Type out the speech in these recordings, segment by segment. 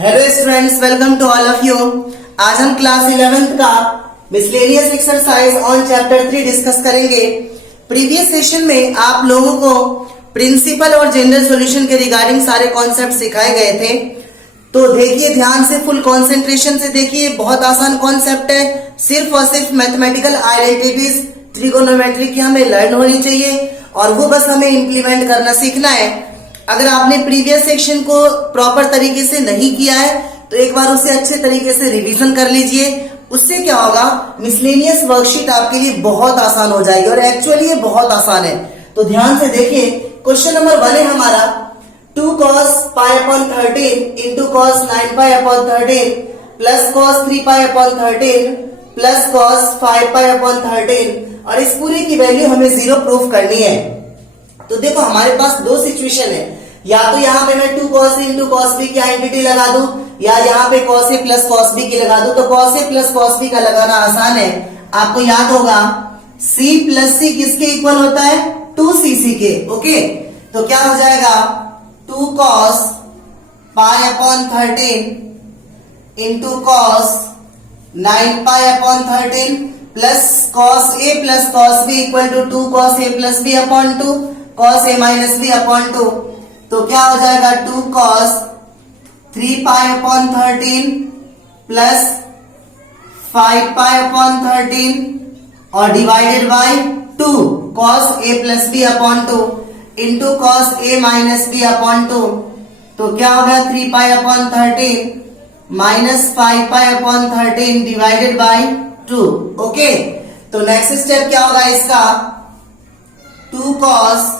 Hello students, welcome to all of you. आज हम class 11th का miscellaneous exercise on chapter 3 discuss करेंगे। Previous session में आप लोगों को प्रिंसिपल और जनरल सॉल्यूशन के रिगार्डिंग सारे कॉन्सेप्ट सिखाए गए थे। तो देखिए ध्यान से, फुल कंसंट्रेशन से देखिए। बहुत आसान कॉन्सेप्ट है, सिर्फ और सिर्फ मैथमेटिकल आइडेंटिटीज ट्रिगोनोमेट्री की हमें लर्न होनी चाहिए और वो बस हमें इम्प्लीमेंट करना सीखना है। अगर आपने प्रीवियस सेक्शन को प्रॉपर तरीके से नहीं किया है तो एक बार उसे अच्छे तरीके से रिवीजन कर लीजिए। उससे क्या होगा, मिसलेनियस वर्कशीट आपके लिए बहुत आसान हो जाएगी और एक्चुअली ये बहुत आसान है। तो ध्यान से देखिए, क्वेश्चन नंबर 1 है हमारा 2 cos pi upon 13 into cos 9 pi upon 13 plus cos 3 pi upon 13 plus cos 5 pi upon 13 और इस पूरे की वैल्यू हमें 0 प्रूफ करनी है। तो देखो हमारे पास दो सिचुएशन है, या तो यहाँ पे मैं 2 cos A into cos B की आइडेंटिटी लगा दूं या यहाँ पे cos A plus cos B की लगा दूं। तो cos A plus cos B का लगाना आसान है। आपको याद होगा C plus C किसके इक्वल होता है, 2cc के। ओके, तो क्या हो जाएगा 2 cos pi upon 13 into cos 9 pi upon 13 plus cos A plus cos B equal to 2 cos A plus B upon 2 cos A minus B upon 2। तो क्या हो जाएगा 2 cos 3 pi upon 13 plus 5 pi upon 13 और divided by 2 cos A plus B upon 2 into cos A minus B upon 2। तो क्या होगा 3 pi upon 13 minus 5 pi upon 13 divided by 2। Okay, तो next step क्या होगा इसका, 2 cos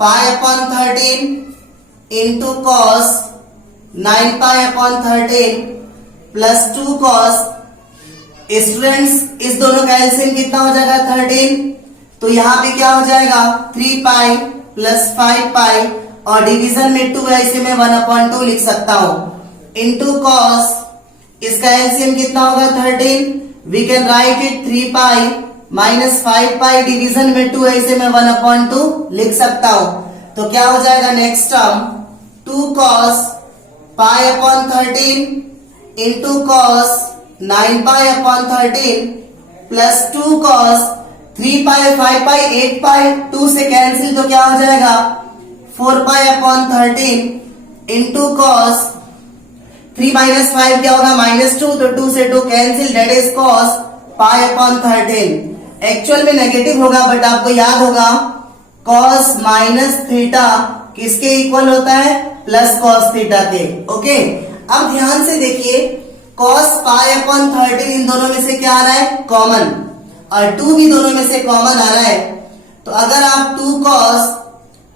pi upon 13 into cos 9 pi upon 13 plus 2 cos। Students इस दोनों का एलसीएम कितना हो जाएगा 13। तो यहाँ पे क्या हो जाएगा 3 pi plus 5 pi और डिवीजन में 2 है, इसे मैं 1/2 लिख सकता हूँ इंटू cos। इसका एलसीएम कितना होगा 13। We can write it 3 pi minus 5 pi division में 2 है, इसे मैं 1/2 लिख सकता हूं। तो क्या हो जाएगा next term 2 cos pi upon 13 into cos 9 pi upon 13 plus 2 cos 3 pi 5 pi 8 pi 2 से कैंसिल, तो क्या हो जाएगा 4 pi upon 13 into cos 3 minus 5 क्या होगा -2, तो 2 से 2 cancel, that is cos pi upon 13। Actual में नेगेटिव होगा बट आपको याद होगा cos माइनस थीटा किसके इक्वल होता है, प्लस cos थीटा के। ओके, अब ध्यान से देखिए cos pi upon 13 इन दोनों में से क्या आ रहा है, कॉमन, और 2 भी दोनों में से कॉमन आ रहा है। तो अगर आप 2 cos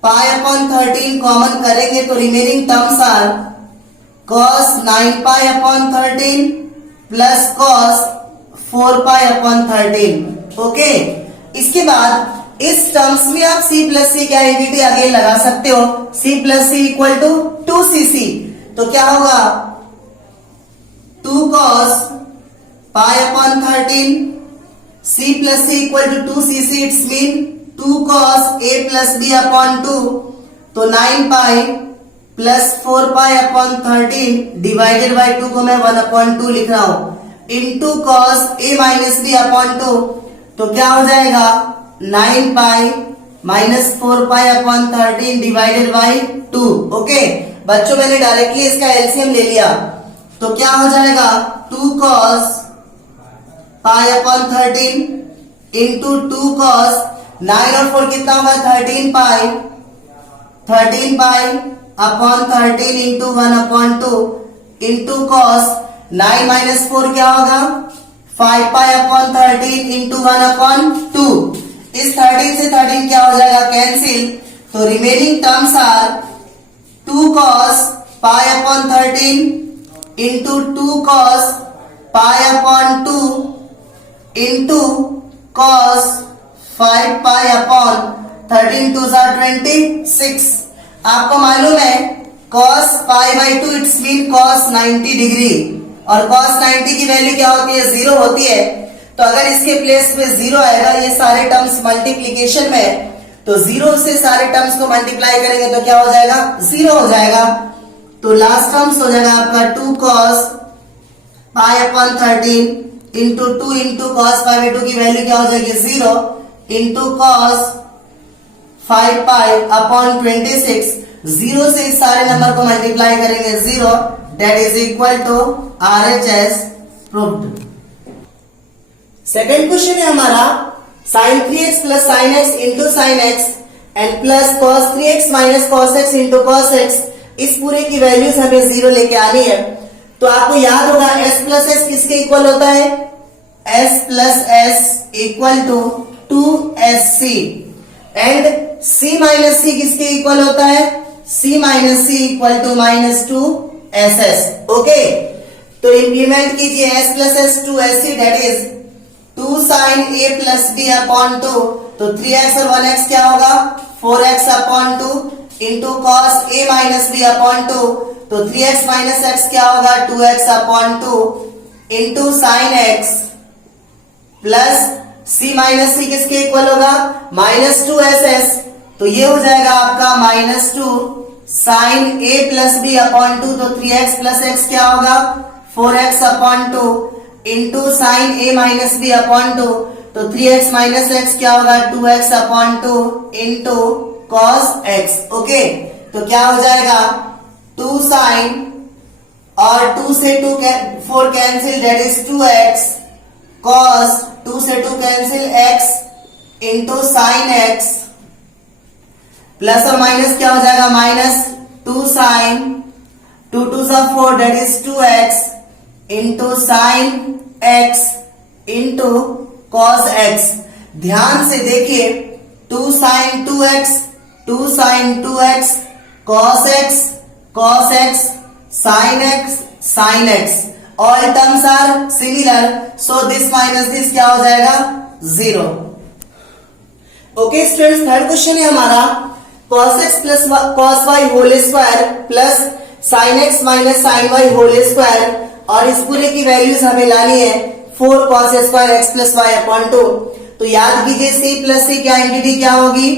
pi upon 13 कॉमन करेंगे तो remaining terms are cos 9 pi upon 13 plus cos 4 pi upon 13। Okay, इसके बाद इस टर्म्स में आप C प्लस C की आइडेंटिटी आगे लगा सकते हो। C plus C equal to 2cc। तो क्या होगा 2 cos pi upon 13 C plus C equal to 2cc, it's mean 2 cos A plus B upon 2। तो 9 pi प्लस 4 pi upon 13 डिवाइडेड बाय 2 को मैं 1/2 लिख रहा हूं into cos A minus B upon 2। तो क्या हो जाएगा 9 pi minus 4 pi upon 13 divided by 2। Okay बच्चों, मैंने डायरेक्टली इसका एलसीएम ले लिया, तो क्या हो जाएगा 2 cos pi upon 13 into 2 cos 9 और 4 कितना होगा 13 pi upon 13 into 1/2 into cos 9 minus 4 क्या होगा 5 pi अपॉन 13 इंटू 1/2। इस 13 से 13 क्या हो जाएगा कैंसिल, तो remaining terms are 2 cos pi upon 13 into 2 cos pi अपॉन 2 इंटू cos 5 pi अपॉन 13 2 26। आपको मालूम है cos pi by 2 it's mean cos 90 degree, और cos 90 की वैल्यू क्या होती है 0 होती है। तो अगर इसके प्लेस पे 0 आएगा, ये सारे टर्म्स मल्टीप्लीकेशन में, तो 0 से सारे टर्म्स को मल्टीप्लाई करेंगे तो क्या हो जाएगा 0 हो जाएगा। तो लास्ट टर्म्स हो जाएगा आपका 2 cos pi upon 13 into 2 into cos pi by 2 की वैल्यू क्या हो जाएगी 0 इंटू कॉस 5 पाई अपॉन 26 0 से इस सारे नंबर को मल्टीप्लाई करेंगे 0 that is equal to RHS proved. Second question है हमारा sin 3x plus sin x into sin x and plus cos 3x minus cos x into cos x, इस पूरे की वैल्यूज हमें 0 लेके आनी है। तो आपको याद होगा s प्लस s किसके इक्वल होता है, s plus s equal to 2sc and c minus c किसके इक्वल होता है, c minus c equal to minus 2ss। Okay, तो इंप्लीमेंट कीजिए s plus s 2sc that is 2 sin a plus b upon 2, तो 3x और 1x क्या होगा 4x upon 2 into cos a minus b upon 2, तो 3x minus x क्या होगा 2x upon 2 into sine x plus c minus c किसके equal होगा minus 2ss, तो ये हो जाएगा आपका minus 2 sine a plus b upon 2, तो 3x प्लस x क्या होगा 4x upon 2 into sine a minus b upon 2, तो 3x माइनस x क्या होगा 2x upon 2 into cos x। Okay, तो क्या हो जाएगा 2 साइन और 2 से 2 4 cancel that is 2x cos 2 से 2 cancel x into sine x plus और माइनस क्या हो जाएगा माइनस 2 साइन 2 2 सा 4 that is 2x into sine x into cos x। ध्यान से देखिए 2 sine 2x 2 sine 2x cos x sin x all terms are similar so this minus this क्या हो जाएगा 0। ओके स्टूडेंट्स, थर्ड क्वेश्चन है हमारा cos x प्लस cos y whole square plus sin x minus sin y whole square, और इस पूरे की वैल्यूज हमें लानी है 4 cos square x plus y upon 2। तो याद कीजिए c प्लस c क्या एंटिटी क्या होगी,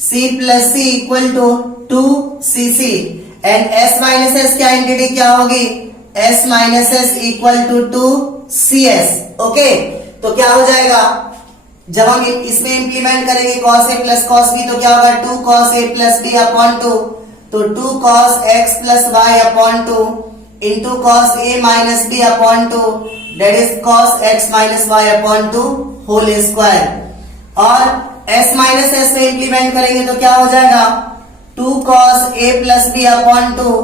c plus c equal to 2cc and s minus s क्या एंटिटी क्या होगी, s minus s equal to 2cs। Okay, तो क्या हो जाएगा जब हम इसमें इंप्लीमेंट करेंगे cos a plus cos b, तो क्या होगा 2 cos a plus b upon 2, तो 2 cos x plus y upon 2 into cos a minus b upon 2 that is cos x minus y upon 2 whole square, और s minus s में implement करेंगे तो क्या हो जाएगा 2 cos a plus b upon 2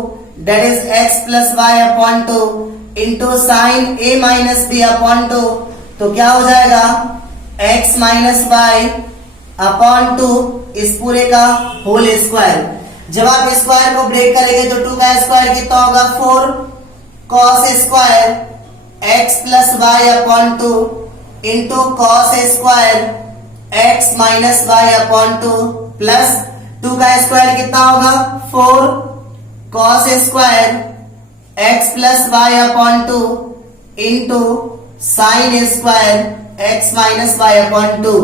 that is x plus y upon 2 into sine a minus b upon 2, तो क्या हो जाएगा x माइनस y अपॉन 2 इस पूरे का होल स्क्वायर। जब आप स्क्वायर को ब्रेक करेंगे तो 2 का स्क्वायर कितना होगा 4 cos square x plus y upon 2 into cos square x minus y upon 2 plus 2 का स्क्वायर कितना होगा 4 cos square x plus y upon 2 into sign square x minus y upon 2।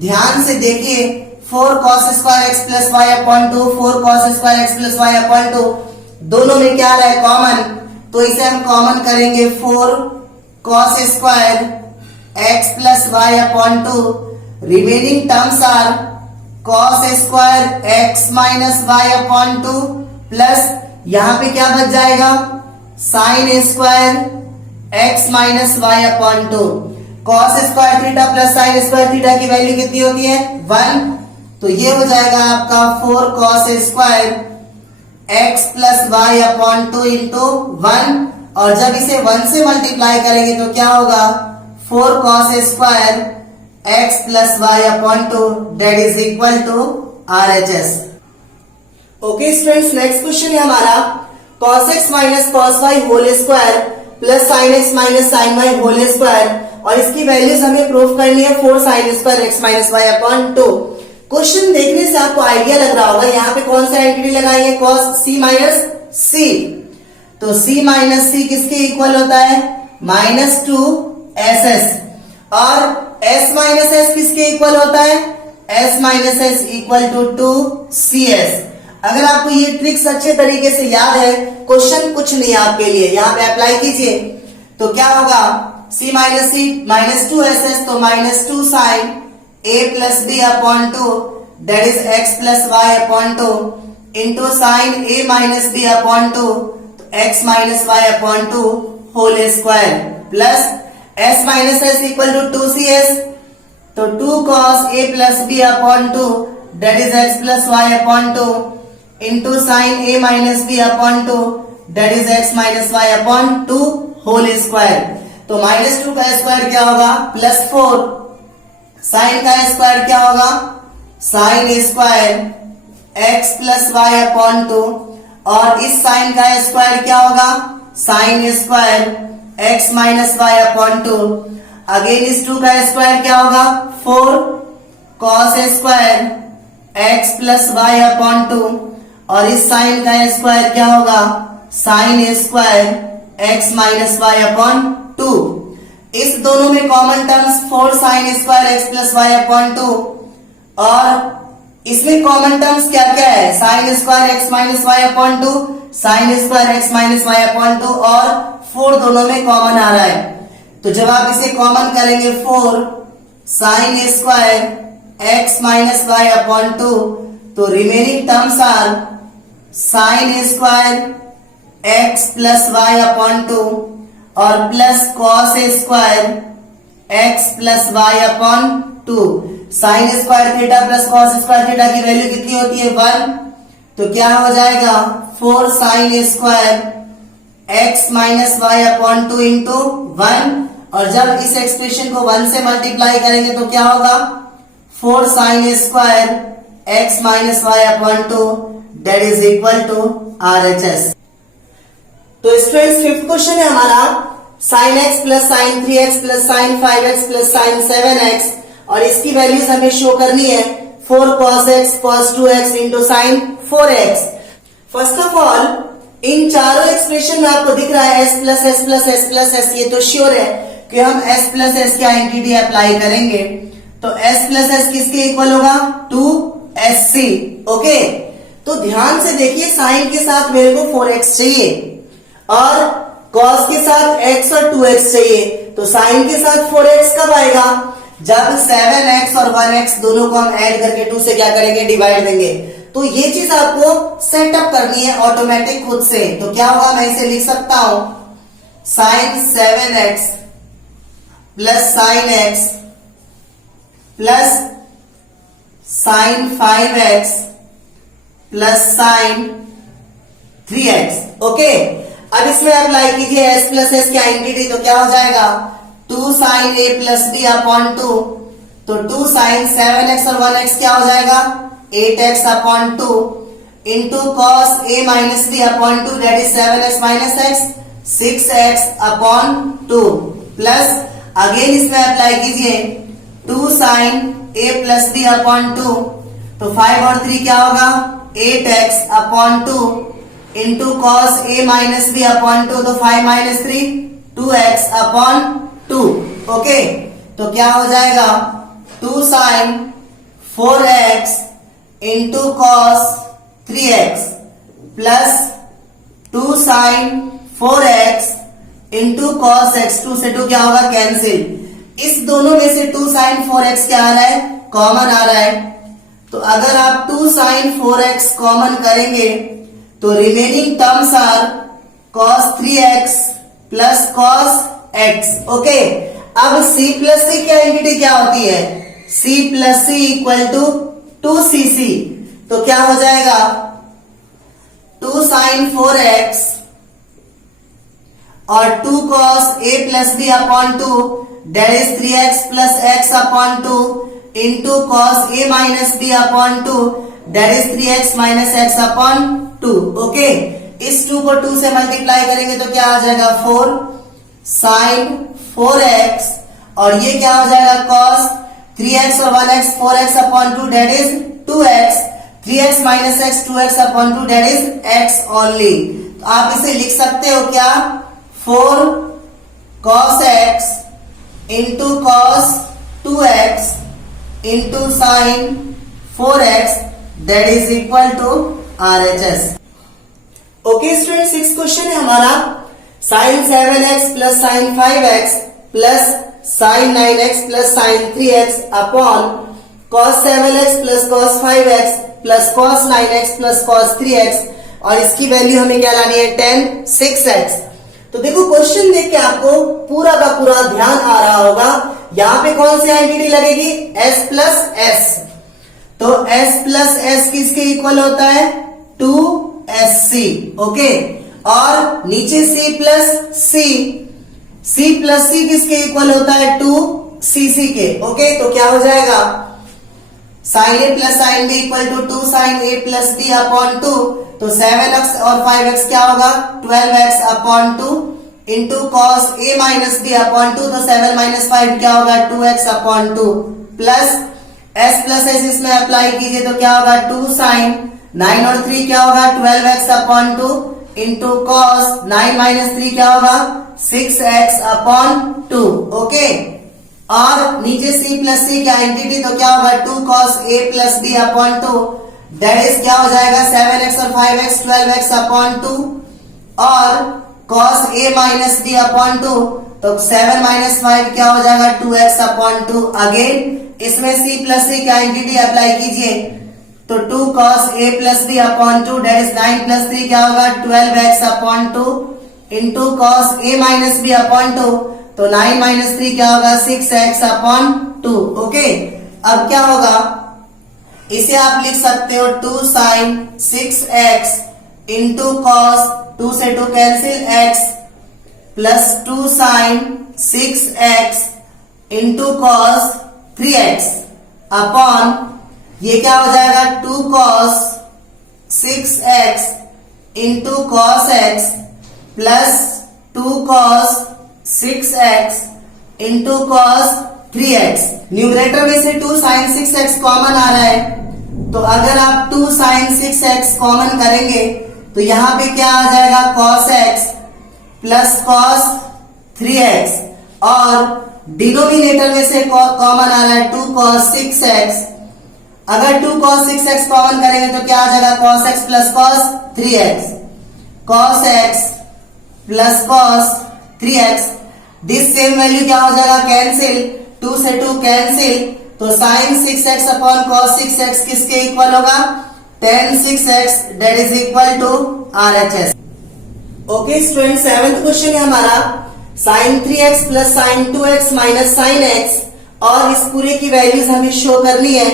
ध्यान से देखिए 4 cos square x plus y upon 2 4 cos square x plus y upon 2 दोनों में क्या रहा है कॉमन, तो इसे हम कॉमन करेंगे 4 cos square x plus y upon 2, remaining terms are cos square x minus y upon 2 plus यहां पे क्या बच जाएगा sine square x minus y upon 2। cos square theta plus sine square theta की वैल्यू कितनी होती है 1, तो ये हो जाएगा आपका 4 cos square x plus y upon 2 into 1, और जब इसे 1 से मल्टीप्लाई करेंगे तो क्या होगा 4 cos square x plus y upon 2 that is equal to RHS। Okay students, next question है हमारा cos x minus cos y whole square plus sin x minus sin y whole square, और इसकी values हमें prove करनी है 4 sin square x minus y upon 2। Question देखने से आपको आइडिया लग रहा होगा यहाँ पे कौन सा एंटिटी लगाएंगे cos c माइनस c, तो c माइनस c किसके इक्वल होता है माइनस 2ss, और s माइनस s किसके इक्वल होता है s minus s equal to 2cs, अगर आपको ये ट्रिक्स अच्छे तरीके से याद है, क्वेश्चन कुछ नहीं आपके लिए, यहाँ पे अप्लाई कीजिए तो क्या होगा, c माइनस सी माइनस 2ss, तो minus 2 sine a plus b upon 2 that is x plus y upon 2 into sine a minus b upon 2 तो x minus y upon 2 whole square plus s minus s equal to 2cs, तो 2 cos a plus b upon 2 that is x plus y upon 2 into sine a minus b upon 2 that is x minus y upon 2 whole square. तो minus 2 का square क्या होगा, plus 4, sign का square क्या होगा, sine square x plus y upon 2, और इस sine का स्क्वायर क्या होगा, sine square x minus y upon 2, again इस 2 का स्क्वायर क्या होगा, 4 cos square x plus y upon 2, और इस साइन का स्क्वायर क्या होगा, sine square x minus y upon 2। इस दोनों में common terms 4 sine square x plus y upon 2, और इसमें कॉमन टर्म्स क्या क्या है, sine square x minus y upon 2, sine square x minus y upon 2, और 4 दोनों में कॉमन आ रहा है। तो जब आप इसे कॉमन करेंगे 4 sine square x minus y upon 2, तो remaining terms are sine square x plus y upon 2 और plus cos square x plus y upon 2। Sine square theta plus cos square theta की वैल्यू कितनी होती है, 1, तो क्या हो जाएगा 4 sine square x minus y upon 2 into 1, और जब इस एक्सप्रेशन को 1 से मल्टीप्लाई करेंगे तो क्या होगा, 4 sine square x minus y upon 2 that is equal to RHS। तो स्टूडेंट्स फिफ्थ क्वेश्चन है हमारा, sine x plus sine 3x plus sine 5x plus sine 7x, और इसकी वैल्यूज हमें शो करनी है 4 cos x cos 2x into sine 4x। First of all in चारों expression में आपको दिख रहा है s plus S plus S plus S, ये तो श्योर है कि हम s प्लस एस की आइडेंटिटी अप्लाई करेंगे, तो s प्लस एस किसके इक्वल होगा, 2sc। ओके, तो ध्यान से देखिए, साइन के साथ मेरे को 4x चाहिए और cos के साथ x और 2x चाहिए, तो साइन के साथ 4x कब आएगा, जब 7x और 1x दोनों को हम ऐड करके 2 से क्या करेंगे, डिवाइड देंगे। तो ये चीज आपको सेटअप करनी है ऑटोमेटिक खुद से। तो क्या होगा, मैं इसे लिख सकता हूं sine 7x plus sine x plus sine 5x plus sine 3x। Okay, अब इसमें अप्लाई कीजिए s प्लस एस की आइडेंटिटी, तो क्या हो जाएगा 2 sine a plus b upon 2, तो 2 साइन 7x और 1x क्या हो जाएगा 8x upon 2 into cos a minus b upon 2 that is 7x minus x 6x upon 2, plus again इसमें अप्लाई कीजिए 2 sine a plus b upon 2, तो 5 और 3 क्या होगा 8x upon 2 into cos a minus b upon 2, तो 5 minus 3 2x upon 2। Okay, तो क्या हो जाएगा 2 sine 4x into cos 3x plus 2 sine 4x into cos x, 2 से 2 क्या होगा कैंसिल। इस दोनों में से 2 साइन 4x क्या आ रहा है, कॉमन आ रहा है, तो अगर आप 2 साइन 4x कॉमन करेंगे तो remaining terms are cos 3x plus cos x। Okay, अब c प्लस सी की आइडेंटिटी क्या होती है, c plus c equal to 2cc, तो क्या हो जाएगा 2 साइन 4x और 2 cos a plus b upon 2 that is 3x plus x upon 2 into cos a minus b upon 2 that is 3x minus x upon 2। Okay, इस 2 को 2 से multiply करेंगे तो क्या आ जाएगा 4 साइन 4x, और ये क्या हो जाएगा cos 3x और 1x 4x upon 2 that is 2x, 3x minus x 2x upon 2 that is x only. तो आप इसे लिख सकते हो क्या 4 cos x into cos 2x into sine 4x that is equal to RHS। Okay student, 6 question है हमारा। sin 7x plus sin 5x plus sin 9x plus sin 3x upon cos 7x plus cos 5x plus cos 9x plus cos 3x, और इसकी value हमें क्या लानी है, tan 6x। तो देखो क्वेश्चन देख के आपको पूरा का पूरा ध्यान आ रहा होगा, यहां पे कौन सी आइडेंटिटी लगेगी, s प्लस s। तो s प्लस s किसके इक्वल होता है, 2sc। ओके, और नीचे c प्लस c किसके इक्वल होता है, 2cc के। ओके, तो क्या हो जाएगा, sin a plus sin b equal to 2 sin a plus b upon 2। तो 7x और 5x क्या होगा, 12x upon 2 into cos a minus b upon 2। तो 7 माइनस 5 क्या होगा, 2x अपॉन 2 प्लस s इसमें अप्लाई कीजिए तो क्या होगा, 2 sin 9 और 3 क्या होगा, 12x upon 2 into cos 9 minus 3 क्या होगा, 6x अपॉन 2। ओके, और नीचे c प्लस c की आइडेंटिटी तो क्या होगा, 2 cos a plus b upon 2, that is क्या हो जाएगा, 7x और 5x 12x अपॉन 2 और cos a minus b upon 2। तो 7 माइनस 5 क्या हो जाएगा, 2x अपॉन 2। अगेन इसमें c प्लस c की आइडेंटिटी अप्लाई कीजिए तो 2 cos a plus b upon 2, that is 9 plus 3 क्या होगा, 12x upon 2 into cos a minus b upon 2। तो 9 माइनस 3 क्या होगा, 6x अपॉन 2। ओके, अब क्या होगा, इसे आप लिख सकते हो 2 sin 6x इंटू कॉस 2 से 2 cancel x plus 2 sin 6x into cos 3x upon ये क्या हो जाएगा, 2 cos 6x into cos x plus 2 cos 6x into cos 3x। Numerator में से 2 sin 6x कॉमन आ रहा है, तो अगर आप 2 sin 6x कॉमन करेंगे तो यहां पे क्या आ जाएगा, cos x प्लस cos 3x, और डिनोमिनेटर में से कॉमन आ रहा है 2 cos 6x। अगर 2 cos 6x कॉमन करेंगे तो क्या आ जाएगा, cos x प्लस cos 3x, cos x प्लस cos 3x। This same value क्या हो जाएगा, कैंसिल, 2 से 2 कैंसिल, तो sin 6x upon cos 6x किसके इक्वल होगा, tan 6x, that is equal to RHS। Okay student, 7th question है हमारा, sin 3x plus sin 2x minus sin x, और इस पूरे की वैल्यूज हमें शो करनी है।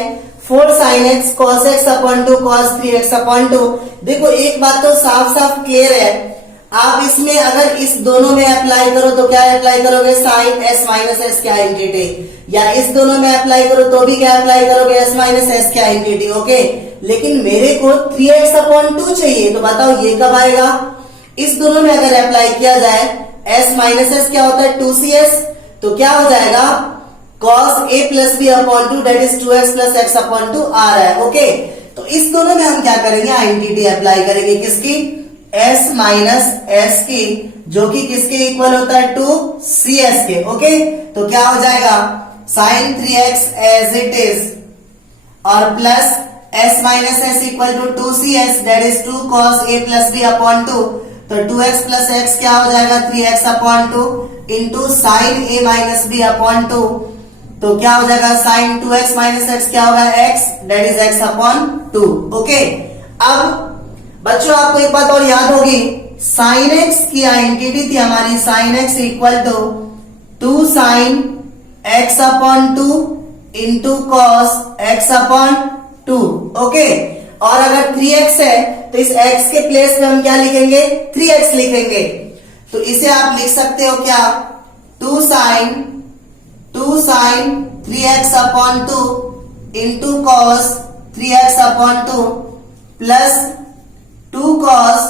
4 sin x cos x upon 2 cos 3x upon 2। देखो एक बात तो साफ साफ क्लियर है, आप इसमें अगर इस दोनों में अप्लाई करो तो क्या अप्लाई करोगे, साइन s माइनस s की आइडेंटिटी, या इस दोनों में अप्लाई करो तो भी क्या अप्लाई करोगे, s माइनस s की आइडेंटिटी। ओके, लेकिन मेरे को 3x अपॉन 2 चाहिए, तो बताओ ये कब आएगा। इस दोनों में अगर अप्लाई किया जाए, s माइनस s क्या होता है, 2cs, तो क्या हो जाएगा, cos a plus b upon 2, that is 2x plus x upon 2 आ रहा है। ओके, तो इस दोनों में हम क्या करेंगे, आइडेंटिटी अप्लाई करेंगे, किसकी, s माइनस s की, जो कि किसके इक्वल होता है, 2cs के। ओके, तो क्या हो जाएगा, sin 3x as it is, और plus s minus s equal to 2cs, that is 2 cos a plus b upon 2। तो 2x प्लस x क्या हो जाएगा, 3x upon 2 into sine a minus b upon 2। तो क्या हो जाएगा, साइन 2x माइनस x क्या होगा, x, that is x upon 2। Okay, अब बच्चों आपको एक बात और याद होगी, साइन x की आइडेंटिटी थी हमारी, sine x equal to 2 sine x upon 2 into cos x upon 2। Okay, और अगर 3x है तो इस x के प्लेस में हम क्या लिखेंगे, 3x लिखेंगे। तो इसे आप लिख सकते हो क्या, 2 sine 3x upon 2 into cos 3x upon 2 plus 2 cos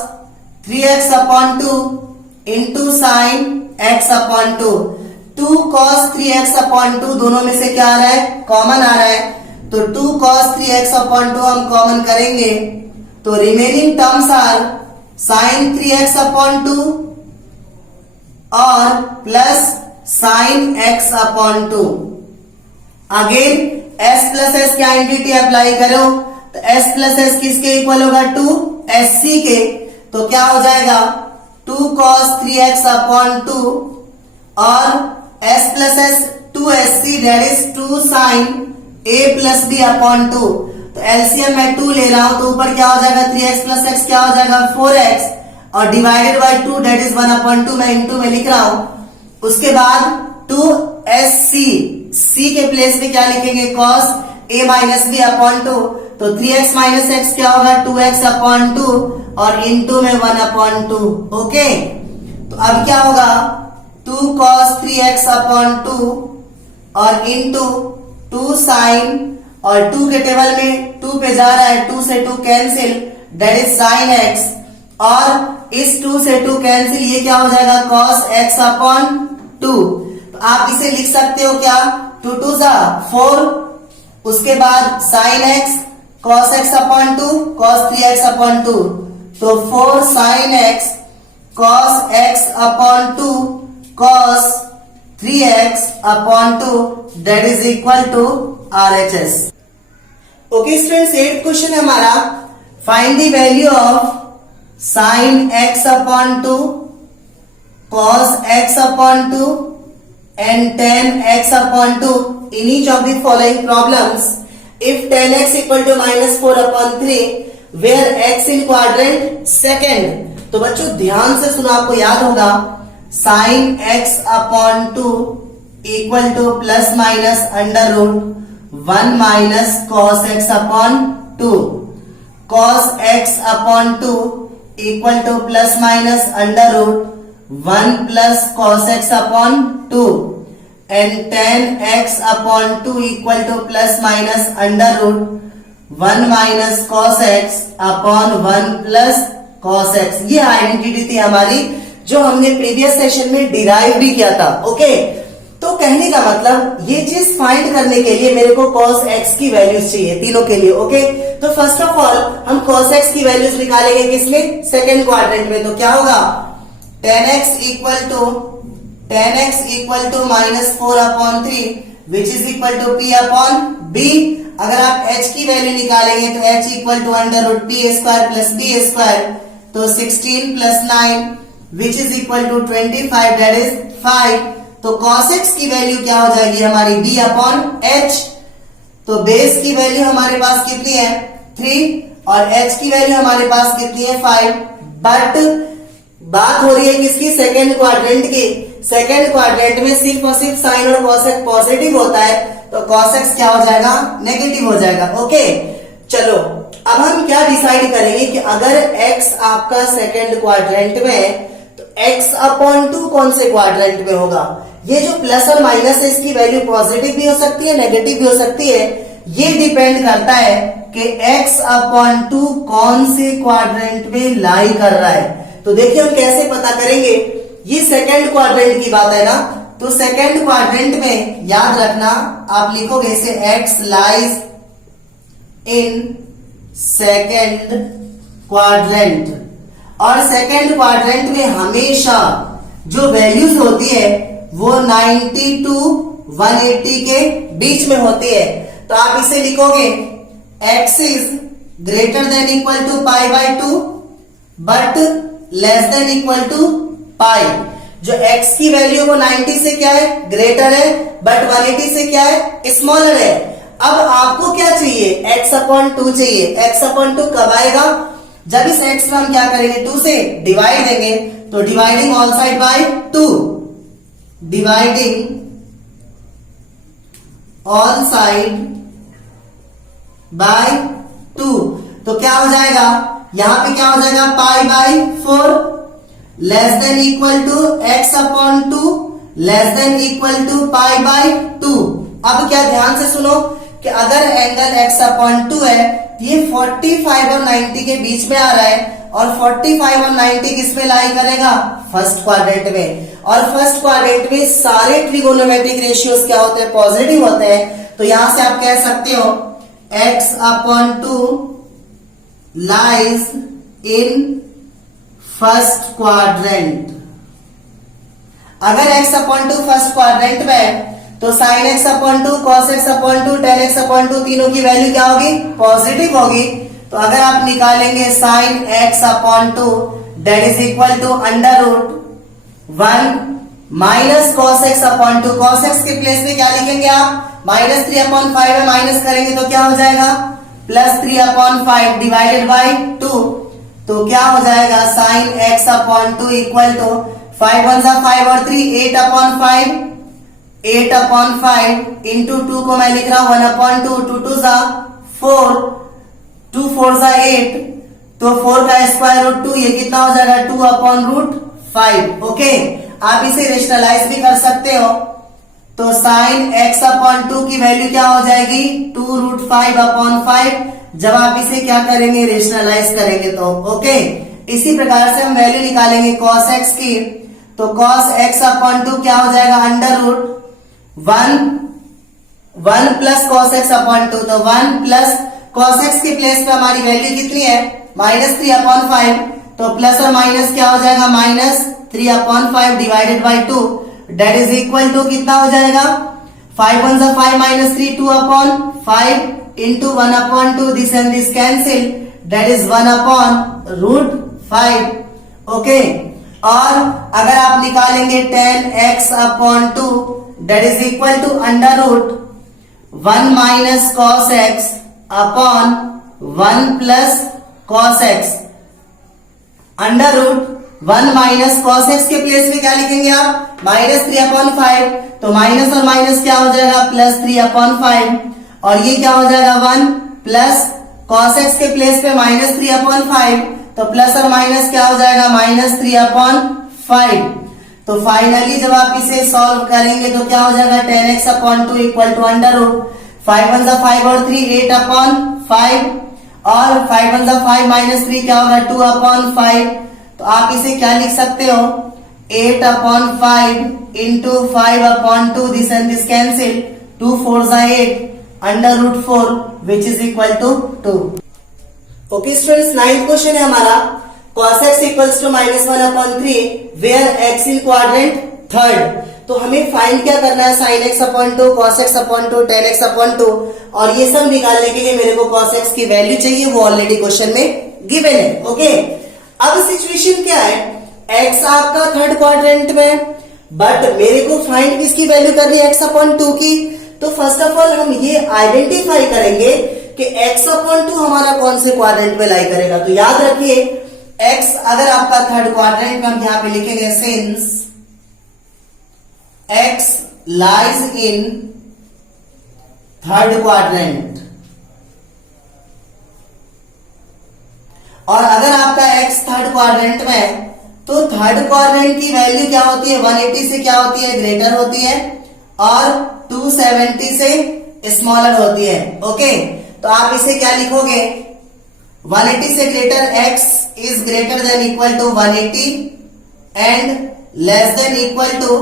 3x upon 2 into sine x upon 2। 2 cos 3x upon 2 दोनों में से क्या आ रहा है, कॉमन आ रहा है, तो 2 cos 3x अपॉन 2 हम कॉमन करेंगे तो remaining terms are sine 3x upon 2 और plus sine x upon 2। Again s plus s की आइडेंटिटी अप्लाई करो तो तो s प्लस एस किसके इक्वल होगा 2sc के, तो क्या हो जाएगा 2 cos 3x अपॉन 2 और s plus s 2sc that is 2 sin a plus b upon 2। तो एलसीएम मैं 2 ले रहा हूं तो ऊपर क्या हो जाएगा 3x प्लस x क्या हो जाएगा 4x और divided by 2 that is 1 upon 2 मैं इनटू में लिख रहा हूं। उसके बाद 2sc c के प्लेस में क्या लिखेंगे cos a minus b upon 2, तो 3x माइनस x क्या होगा 2x अपॉन 2 और इनटू में 1 अपॉन 2। ओके, तो अब क्या होगा 2 cos 3x अपॉन 2 और इनटू 2 sin और 2 के टेबल में 2 पे जा रहा है, 2 से 2 cancel that is sin x और इस 2 से 2 कैंसिल ये क्या हो जाएगा cos x अपॉन 2। तो आप इसे लिख सकते हो क्या 2 2 4, उसके बाद sin x cos x upon 2 cos 3x upon 2, तो 4 sin x cos x upon 2 cos 3x upon 2 that is equal to RHS। Okay students, 8th question है हमारा find the value of sin x upon 2 cos x upon 2 and tan x upon 2 in each of the following problems if tan x equal to minus 4 upon 3 where x in quadrant second। तो बच्चों ध्यान से सुनो, आपको याद होगा sin x upon 2 equal to plus minus under root 1 minus cos x upon 2, cos x upon 2 equal to plus minus under root 1 plus cos x upon 2 and tan x upon 2 equal to plus minus under root 1 minus cos x upon 1 plus cos x। ये identity थी हमारी जो हमने previous session में derive भी किया था। Okay, तो कहने का मतलब ये चीज फाइंड करने के लिए मेरे को cos x की वैल्यूज चाहिए तीनों के लिए। ओके, तो फर्स्ट ऑफ ऑल हम cos x की वैल्यूज निकालेंगे किसमें सेकेंड क्वाड्रेंट में। तो क्या होगा tan x equal to minus 4 upon 3 which is equal to p upon b। अगर आप h की वैल्यू निकालेंगे तो h equal to under root p square plus b square, तो 16 plus 9 which is equal to 25 that is 5। तो cos x की value क्या हो जाएगी हमारी b upon h। तो बेस की वैल्यू हमारे पास कितनी है 3 और h की वैल्यू हमारे पास कितनी है 5। बट बात हो रही है किसकी सेकेंड क्वाड्रेंट की। सेकेंड क्वाड्रेंट में सिर्फ और सिर्फ साइन और cos x पॉजिटिव होता है, तो cos x क्या हो जाएगा नेगेटिव हो जाएगा। ओके, चलो अब हम क्या डिसाइड करेंगे कि अगर x आपका सेकेंड क्वाड्रेंट में है तो x अपॉन 2 कौन से क्वाड्रेंट में होगा। ये जो प्लस और माइनस है इसकी वैल्यू पॉजिटिव भी हो सकती है नेगेटिव भी हो सकती है, ये डिपेंड करता है कि x अपॉन 2 कौन से क्वाड्रेंट में लाई कर रहा है। तो देखिए हम कैसे पता करेंगे, ये सेकेंड क्वाड्रेंट की बात है ना, तो सेकेंड क्वाड्रेंट में याद रखना आप लिखोगे इसे x lies in second quadrant. और सेकेंड क्वाड्रेंट में हमेशा जो वैल्यूज होती है वो 90 टू 180 के बीच में होती है। तो आप इसे लिखोगे x is greater than equal to pi by 2 but less than equal to pi. जो x की वैल्यू वो 90 से क्या है ग्रेटर है बट 180 से क्या है स्मॉलर है। अब आपको क्या चाहिए x अपॉन 2 चाहिए। x अपॉन 2 कब आएगा जब इस x को हम क्या करेंगे 2 से डिवाइड देंगे, तो dividing all side by 2, dividing all side by 2, तो क्या हो जाएगा यहां पे क्या हो जाएगा pi by 4 less than equal to x upon 2 less than equal to pi by 2। अब क्या ध्यान से सुनो कि अगर एंगल x अपॉन 2 है ये 45 और 90 के बीच में आ रहा है और 45 और 90 किस में लाई करेगा फर्स्ट क्वाड्रेंट में। और फर्स्ट क्वाड्रेंट में सारे ट्रिगोनोमेट्रिक रेशियोज क्या होते हैं पॉजिटिव होते हैं। तो यहां से आप कह सकते हो x upon 2 lies in first quadrant. अगर x अपॉन 2 फर्स्ट क्वाड्रेंट में तो sign x upon two, cos x upon to, ten x upon to, तीनों की वैल्यू क्या होगी? पॉजिटिव होगी। तो अगर आप निकालेंगे sine x upon two that is equal to under root 1 minus cos x upon two, cos x के प्लेस में क्या लिखेंगे आप? माइनस 3 अपॉन 5 में माइनस करेंगे तो क्या हो जाएगा? Plus 3 upon 5 divided by 2। तो क्या हो जाएगा? Sine x upon two equal to 5 1 जा 5 और 3 8 अपॉन 5, 8 अपॉन 5 इंटू 2 को मैं लिख रहा हूं 1 अपॉन 2, 2 2 जा 4, 2 4 जा 8, तो 4 का स्क्वायर रूट 2, ये कितना हो जाएगा? 2 अपॉन रूट 5। ओके, आप इसे रेशनलाइज भी कर सकते हो। तो साइन एक्स अपॉन टू की वैल्यू क्या हो जाएगी? 2 रूट 5 अपॉन 5, जब आप इसे क्या करेंगे? रेशनलाइज करेंगे तो। ओके, इसी प्रकार से हम वैल्यू निकालेंगे कॉस एक्स की। तो कॉस एक्स अपॉन टू क्या हो जाएगा? Under root 1 plus cos x upon two, तो 1 प्लस कॉस एक्स के प्लेस पे हमारी वैल्यू कितनी है? माइनस 3 अपॉन 5, तो प्लस और माइनस क्या हो जाएगा? Minus 3 upon 5 divided by 2 that is equal to कितना हो जाएगा? 5 1 जा 5 minus 3, 2 upon 5 into 1 upon 2, this and this cancel, that is 1 upon root 5। Okay, और अगर आप निकालेंगे 10x upon 2 that is equal to under root 1 minus cos x upon 1 plus cos x, under root 1 minus cos x के place में क्या लिखेंगे आप? Minus 3 upon 5, तो माइनस और माइनस क्या हो जाएगा? प्लस 3 अपॉन 5, और ये क्या हो जाएगा? 1 प्लस कॉस एक्स के प्लेस पे माइनस 3 अपॉन 5, तो प्लस और माइनस क्या हो जाएगा? Minus 3 upon 5। तो फाइनली जब आप इसे सॉल्व करेंगे तो क्या हो जाएगा? 10x upon 2 equal to under root 5 1 जा 5 और 3 8 अपॉन 5, और 5 1 जा 5 माइनस 3 क्या होगा? 2 अपॉन 5। तो आप इसे क्या लिख सकते हो? 8 upon 5 into 5 upon 2, this and this cancel, 2 4 जा 8 under root 4 which is equal to 2। Okay students, 9th question है हमारा cos x equals to -1 upon 3 where x in quadrant third. तो हमें फाइंड क्या करना है? sin x upon 2, cos x upon 2, tan x upon 2, और ये सब निकालने के लिए मेरे को cos x की वैल्यू चाहिए, वो ऑलरेडी क्वेश्चन में गिवन है। ओके, अब सिचुएशन क्या है? x आपका थर्ड क्वाड्रेंट में, बट मेरे को फाइंड किसकी वैल्यू करनी है? x अपॉन 2 की। तो फर्स्ट ऑफ ऑल हम ये आइडेंटिफाई करेंगे कि x अपॉन 2 हमारा कौन से क्वाड्रेंट में लाई करेगा। तो याद रखिए x अगर आपका थर्ड क्वाड्रेंट में, हम यहां पे लिखेंगे since x lies in third quadrant, और अगर आपका x थर्ड क्वाड्रेंट में, तो थर्ड क्वाड्रेंट की वैल्यू क्या होती है? 180 से क्या होती है? ग्रेटर होती है, और 270 से स्मॉलर होती है। ओके, तो आप इसे क्या लिखोगे? 180 से greater x is greater than equal to 180 and less than equal to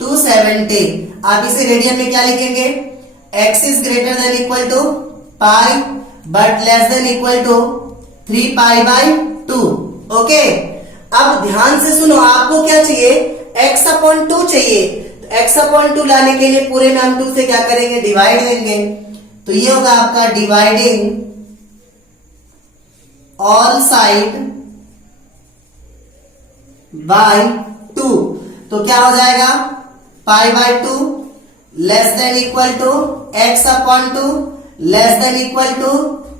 270। आप इसे रेडियन में क्या लिखेंगे? x is greater than equal to pi but less than equal to 3 pi by 2। Okay, अब ध्यान से सुनो, आपको क्या चाहिए? x अपॉन 2 चाहिए। तो x अपॉन 2 लाने के लिए पूरे में हम 2 से क्या करेंगे? डिवाइड देंगे। तो ये होगा आपका डिवाइडिंग ऑल साइड बाय 2। तो क्या हो जाएगा? Pi by 2 less than equal to x upon 2 less than equal to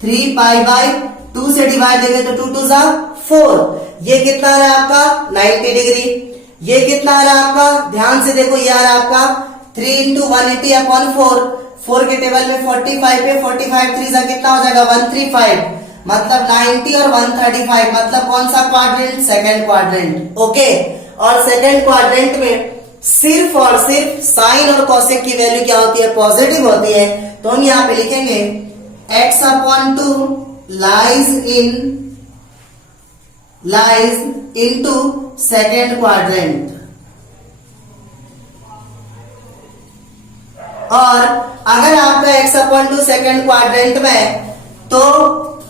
3 pi by 2 से डिवाइड देंगे तो 2 2 जा 4। ये कितना आ रहा है आपका? 90 डिग्री। ये कितना आ रहा है आपका? ध्यान से देखो, ये आ रहा है आपका 3 इंटू 180 अपॉन 4 के टेबल में 45 पे 45 3 जा कितना हो जाएगा? 135, मतलब 90 और 135, मतलब कौन सा क्वाड्रेंट? Second quadrant. ओके, और सेकंड क्वाड्रेंट में सिर्फ और सिर्फ साइन और कॉसेक की वैल्यू क्या होती है? पॉजिटिव होती है। तो हम यहां पे लिखेंगे x upon 2 lies into second quadrant, और अगर आपका x अपॉन 2 सेकंड क्वाड्रेंट में, तो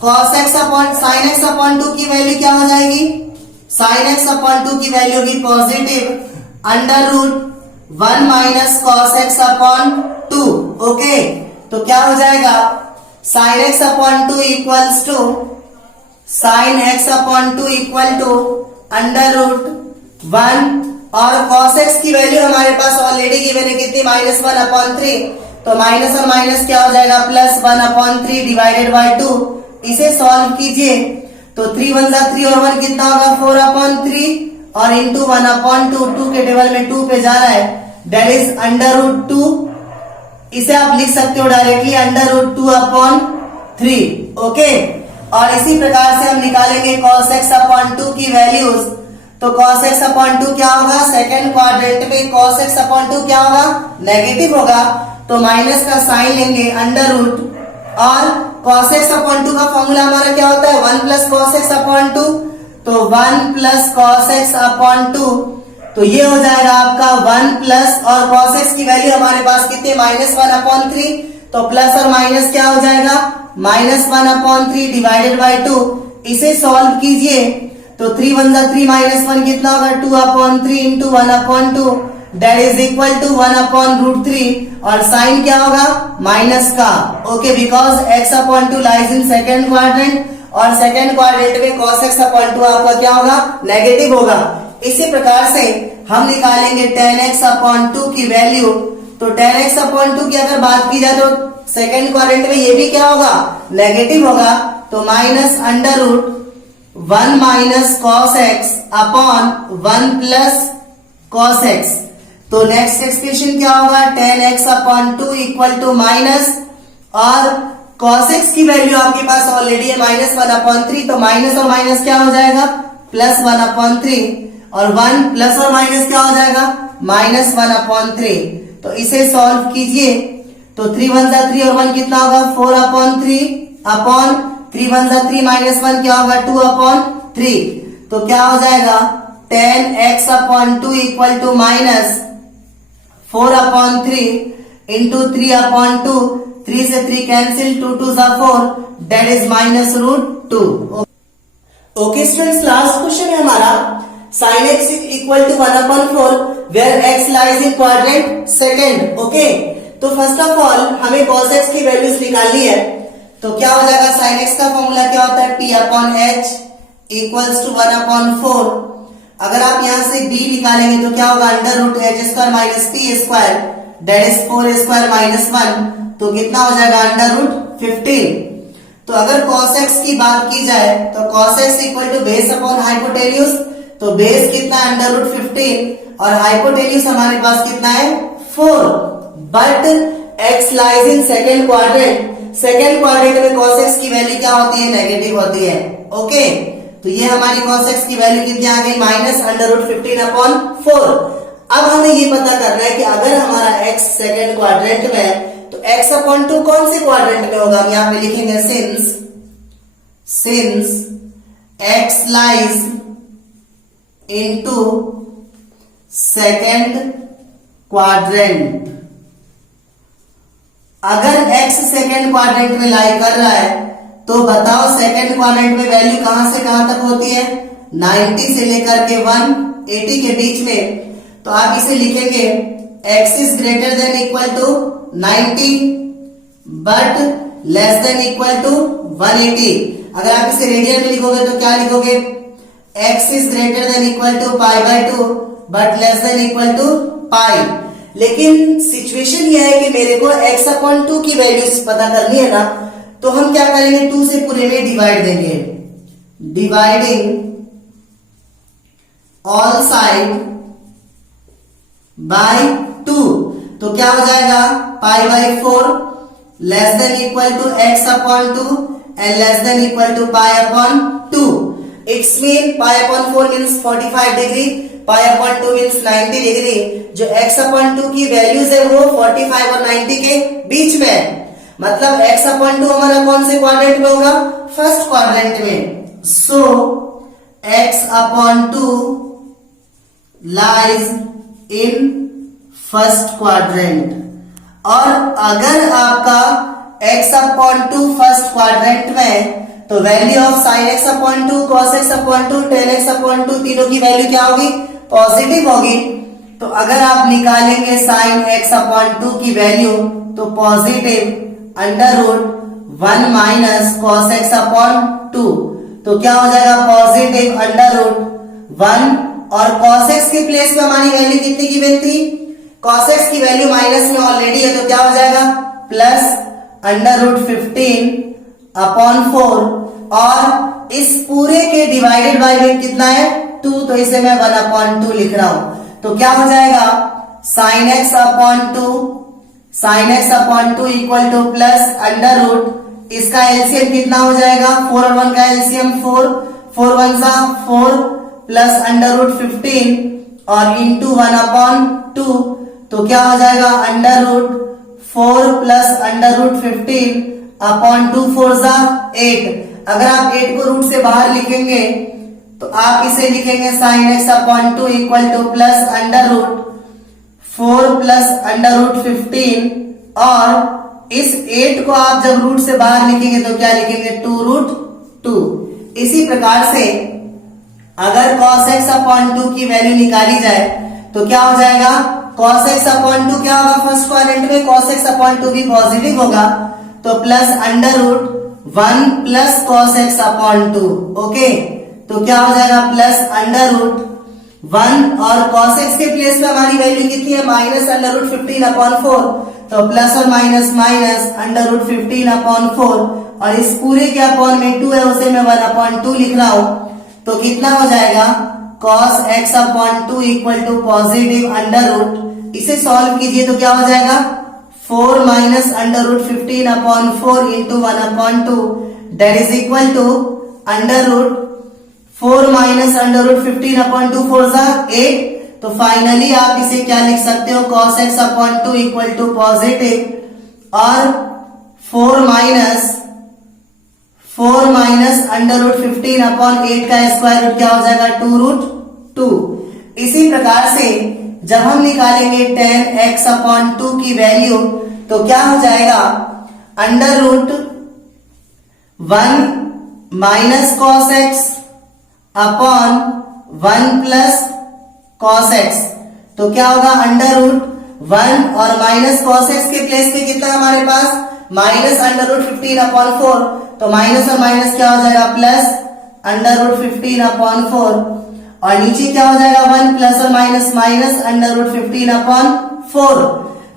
cos x upon sin x upon 2 की वैल्यू क्या हो जाएगी? sin x अपॉन 2 की वैल्यू होगी positive under root 1 minus cos x upon 2। Okay, तो क्या हो जाएगा sine x upon 2 equals to sine x upon 2 equal to under root 1, और cos x की वैल्यू हमारे पास ऑलरेडी गिवन है कितनी, -1/3। तो माइनस और माइनस क्या हो जाएगा, +1/3 डिवाइडेड बाय 2। इसे सॉल्व कीजिए तो 3 1 जा 3 और 1 कितना होगा, 4/3 और इंटू 1/2, 2 के टेबल में 2 पे जा रहा है, दैट इज अंडर रूट 2। इसे आप लिख सकते हो डायरेक्टली अंडर रूट 2/3। ओके, और इसी प्रकार से हम निकालेंगे cos x अपॉन 2 की वैल्यूज। तो cos x अपॉन 2 क्या होगा, सेकेंड क्वाड्रेंट में cos x अपॉन 2 क्या होगा, नेगेटिव होगा, तो माइनस का साइन लेंगे अंडर रूट, और cos x अपॉन 2 का फॉर्मूला हमारा क्या होता है, 1 प्लस cos x अपॉन 2। तो 1 प्लस cos x अपॉन 2, तो ये हो जाएगा आपका 1 प्लस, और cos x की वैल्यू हमारे पास कितनी, -1/3। तो प्लस और माइनस क्या हो जाएगा, -1/3 डिवाइडेड बाय 2। इसे सॉल्व कीजिए तो 3 1 जा 3 -1 कितना होगा, 2/3 into 1/2, that is equal to 1/√3, और साइन क्या होगा, माइनस का। Okay, because x upon 2 lies in second quadrant, और सेकेंड क्वाड्रेंट में cos x अपॉन 2 आपका क्या होगा, नेगेटिव होगा। इसी प्रकार से हम निकालेंगे tan x अपॉन 2 की वैल्यू। तो tan x अपॉन 2 की अगर बात की जाए तो सेकेंड क्वाड्रेंट में ये भी क्या होगा, नेगेटिव होगा, तो minus under root 1 minus cos x upon 1 plus cos x। तो नेक्स्ट एक्सप्रेशन क्या होगा, tan x upon 2 equal to minus, और cos x की वैल्यू आपके पास ऑलरेडी है -1/3, तो माइनस और माइनस क्या हो जाएगा, +1/3, और 1 प्लस और माइनस क्या हो जाएगा, -1/3। तो इसे सॉल्व कीजिए तो 3 1 जा 3 और 1 कितना होगा, 4/3 अपॉन 3 1 जा 3 -1 क्या होगा, 2/3। तो क्या हो जाएगा, tan x upon 2 equal to -4/3 into 3/2, 3 से 3 कैंसिल, 2 2 जा 4, that is -√2। Okay students, last question है हमारा sin x equal to 1/4 where x lies in quadrant second. Okay, तो फर्स्ट ऑफ ऑल हमें cos x की वैल्यूज निकालनी है। तो क्या हो जाएगा, sin x का फॉर्मूला क्या होता है, p/h इक्वल्स टू 1/4। अगर आप यहां से b निकालेंगे तो क्या होगा, under root h² minus p square, that is 4² -1, तो कितना हो जाएगा, अंडर रूट 15। तो अगर cos x की बात की जाए तो cos x equal to base upon hypotenuse, तो बेस कितना है, अंडर रूट 15, और हाइपोटेन्यूज हमारे पास कितना है, 4। But x lies in second quadrant, second quadrant में cos x की वैल्यू क्या होती है, नेगेटिव होती है। ओके, तो ये हमारी cos x की वैल्यू कितनी आ गई, -√15/4। अब हमें ये पता करना है कि अगर हमारा x सेकेंड क्वाड्रेंट में है तो x अपॉन 2 कौन से क्वाड्रेंट में होगा, हम यहाँ पे लिखेंगे since x lies into second quadrant. अगर x सेकेंड क्वाड्रेंट में लाई कर रहा है तो बताओ सेकेंड क्वाड्रेंट में वैल्यू कहां से कहां तक होती है, 90 से लेकर के 180 के बीच में। तो आप इसे लिखेंगे x is greater than equal to 90 but less than equal to 180। अगर आप इसे रेडियन में लिखोगे तो क्या लिखोगे, x is greater than equal to π/2 but less than equal to pi. लेकिन सिचुएशन यह है कि मेरे को x अपॉन 2 की वैल्यूज पता करनी है ना, तो हम क्या करेंगे, 2 से पूरे में डिवाइड देंगे, डिवाइडिंग ऑल साइड बाय 2। तो क्या हो जाएगा, π/4 less than equal to x upon 2 and less than equal to π/2। It's mean π/4 means 45 degree, π/2 means 90 degree. जो x अपॉन 2 की वैल्यूज है वो 45 और 90 के बीच में है। मतलब x अपॉन 2 हमारा कौन से क्वाड्रेंट में होगा, फर्स्ट क्वाड्रेंट में। सो x upon 2 lies in first quadrant. और अगर आपका x अपॉन 2 फर्स्ट क्वाड्रेंट में, तो value of sin x upon 2, cos x upon 2, tan x upon 2 तीनों की वैल्यू क्या होगी, पॉजिटिव होगी। तो अगर आप निकालेंगे साइन एक्स अपॉन 2 की वैल्यू तो positive under root 1 minus cos x upon 2, तो क्या हो जाएगा पॉजिटिव अंडर रूट 1, और कॉस एक्स के प्लेस में हमारी वैल्यू कितनी गिवन थी, कॉस एक्स की वैल्यू माइनस में ऑलरेडी है, तो क्या हो जाएगा प्लस अंडर रूट 15 अपॉन 4, और इस पूरे के डिवाइडेड बाय में कितना है 2, तो इसे मैं 1 अपॉन 2 लिख रहा हूं, तो क्या हो जाएगा sine x upon 2, sine x upon 2 equal to plus under root, इसका एलसीएम कितना हो जाएगा 4 और 1 का एलसीएम 4, 4 1 जा 4 प्लस अंडर रूट 15 और इंटू 1 अपॉन 2, तो क्या हो जाएगा under root 4 plus under root 15 upon 2 4 जा 8। अगर आप 8 को रूट से बाहर लिखेंगे तो आप इसे लिखेंगे sine x upon 2 equal to plus under root 4 plus under root 15, और इस 8 को आप जब रूट से बाहर लिखेंगे तो क्या लिखेंगे 2 रूट 2। इसी प्रकार से अगर cos x अपॉन 2 की वैल्यू निकाली जाए तो क्या हो जाएगा cos x अपॉन 2 क्या होगा, फर्स्ट क्वाड्रेंट में cos x अपॉन 2 भी पॉजिटिव होगा, तो plus under root 1 plus cos x upon 2, okay, तो क्या हो जाएगा प्लस अंडर रूट 1, और cos x के प्लेस में हमारी वैल्यू कितनी है माइनस अंडर रूट 15 अपॉन 4, तो प्लस और minus minus under root 15 upon 4, और इस पूरे के अपॉन में 2 है उसे मैं 1 अपॉन 2 लिख रहा हूं, तो कितना हो जाएगा cos x upon 2 equal to positive under root, इसे सॉल्व कीजिए तो क्या हो जाएगा 4 minus under root 15 upon 4 into 1 upon 2 that is equal to under root 4 minus under root 15 upon 2 4 जा 8, तो फाइनली आप इसे क्या लिख सकते हो cos x upon 2 equal to positive और 4 माइनस अंडर रूट 15 अपॉन 8 का स्क्वायर रूट क्या हो जाएगा 2 रूट 2। इसी प्रकार से जब हम निकालेंगे tan x अपॉन 2 की वैल्यू तो क्या हो जाएगा under root 1 minus cos x upon 1 plus cos x, तो क्या होगा अंडर रूट 1 और माइनस कॉस एक्स के प्लेस पे कितना हमारे पास माइनस अंडर रूट 15 अपॉन 4, तो माइनस और माइनस क्या हो जाएगा प्लस अंडर रूट 15 अपॉन 4, और नीचे क्या हो जाएगा 1 प्लस और minus minus under root 15 upon 4,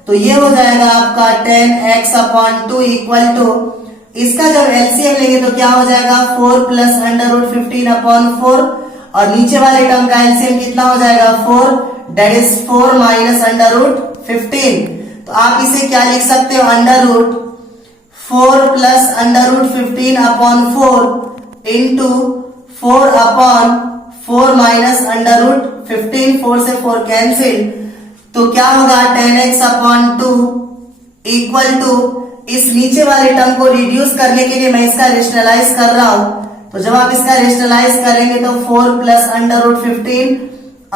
तो ये हो जाएगा आपका tan x upon 2 equal to, इसका जब एलसीएम लेंगे तो क्या हो जाएगा 4 प्लस अंडर रूट 15 अपॉन 4, और नीचे वाले टर्म का एलसीएम कितना हो जाएगा 4 that is 4 minus under root 15, तो आप इसे क्या लिख सकते हो under root 4 plus under root 15 upon 4 into 4 upon 4 minus under root 15, 4 से 4 कैंसिल, तो क्या होगा tan x upon 2 equal to, इस नीचे वाले टर्म को रिड्यूस करने के लिए मैं इसका रेशनलाइज कर रहा हूं, तो जब आप इसका रेशनलाइज करेंगे तो 4 plus under root 15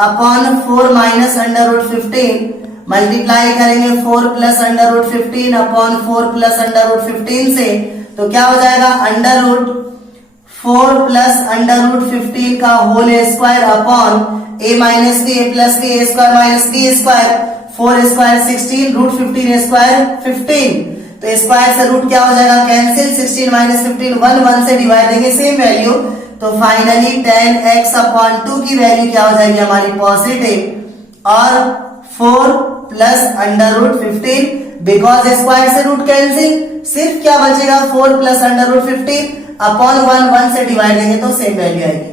upon 4 minus under root 15 multiply करेंगे 4 plus under root 15 upon 4 plus under root 15 से, तो क्या हो जाएगा under root 4 plus under root 15 का whole square upon a minus b a plus b a square minus b square, 4 square 16 root 15 square 15, तो square से root क्या हो जाएगा कैंसिल, 16 माइनस 15 1 से डिवाइड देंगे सेम वैल्यू, तो फाइनली tan x अपॉन 2 की वैल्यू क्या हो जाएगी हमारी पॉजिटिव और 4 plus under root 15 because square से रूट कैंसिल, सिर्फ क्या बचेगा 4 प्लस अंडर रूट 15 अपॉन 1 से डिवाइड देंगे तो सेम वैल्यू आएगी।